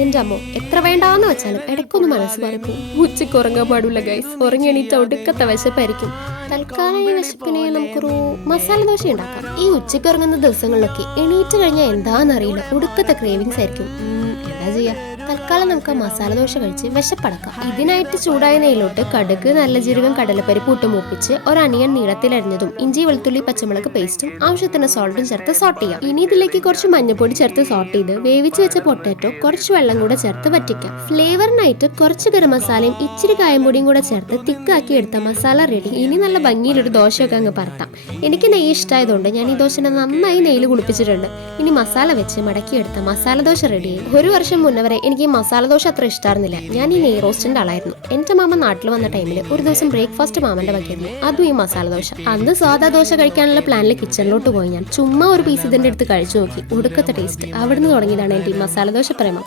എന്റെ അമ്മോ എത്ര വേണ്ടാന്ന് വെച്ചാലും ഇടയ്ക്കൊന്ന് മനസ്സ് പറക്കും. ഉച്ചയ്ക്ക് ഉറങ്ങാൻ പാടില്ല ഗൈസ്. ഉറങ്ങി എണീറ്റ ഒടുക്കത്തെ വിശപ്പായിരിക്കും. തൽക്കാലം ഈ വിശപ്പിനെ നമുക്കൊരു മസാല ദോശ ഉണ്ടാക്കാം. ഈ ഉച്ചയ്ക്ക് ഉറങ്ങുന്ന ദിവസങ്ങളിലൊക്കെ എണീറ്റ് കഴിഞ്ഞാൽ എന്താണെന്നറിയില്ല, ഒടുക്കത്തെ ക്രേവിങ്സ് ആയിരിക്കും. എന്താ ചെയ്യാ, തൽക്കാലം നമുക്ക് മസാല ദോശ കഴിച്ച് വിശപ്പടക്കാം. ഇതിനായിട്ട് ചൂടായ നെയ്യിലോട്ട് കടുക്, നല്ല ജീരകം, കടലപ്പരിപ്പ് ഇട്ട് മൂപ്പിച്ച് ഒരു അനിയൻ നീളത്തിലരിഞ്ഞതും ഇഞ്ചി, വെളുത്തുള്ളി, പച്ചമുളക് പേസ്റ്റും ആവശ്യത്തിന് സോൾട്ടും ചേർത്ത് സോട്ട് ചെയ്യാം. ഇനി ഇതിലേക്ക് കുറച്ച് മഞ്ഞൾപ്പൊടി ചേർത്ത് സോട്ട് ചെയ്ത് വേവിച്ച് വെച്ച പൊട്ടാറ്റോ കുറച്ച് വെള്ളം കൂടെ ചേർത്ത് വറ്റിക്കാം. ഫ്ലേവറിനായിട്ട് കുറച്ച് ഗരം മസാലയും ഇച്ചിരി കായംപൊടിയും കൂടെ ചേർത്ത് തിക്കാക്കി എടുത്ത മസാല റെഡി. ഇനി നല്ല ഭംഗിയിലൊരു ദോശയൊക്കെ അങ്ങ് പരത്താം. എനിക്ക് നെയ്യ് ഇഷ്ടമായതുകൊണ്ട് ഞാൻ ഈ ദോശനെ നന്നായി നെയ്യിൽ കുളിപ്പിച്ചിട്ടുണ്ട്. ഇനി മസാല വെച്ച് മടക്കിയെടുത്ത മസാല ദോശ റെഡിയായി. ഒരു വർഷം മുന്നേ വരെ എനിക്ക് ഈ മസാല ദോശ അത്ര ഇഷ്ടമായിരുന്നില്ല. ഞാൻ ഈ നെയ് റോസ്റ്റിന്റെ ആളായിരുന്നു. എന്റെ മാമ നാട്ടിൽ വന്ന ടൈമിൽ ഒരു ദിവസം ബ്രേക്ക്ഫാസ്റ്റ് മാമന്റെ വകയായിരുന്നു, അതും ഈ മസാല ദോശ. അന്ന് സാധാ ദോശ കഴിക്കാനുള്ള പ്ലാനിൽ കിച്ചണിലോട്ട് പോയി ഞാൻ ചുമ്മാ ഒരു പീസ് ഇതിന്റെ അടുത്ത് കഴിച്ചു നോക്കി. ഒടുക്കത്തെ ടേസ്റ്റ്. അവിടുന്ന് തുടങ്ങിയതാണ് എന്റെ ഈ മസാല ദോശ പ്രേമം.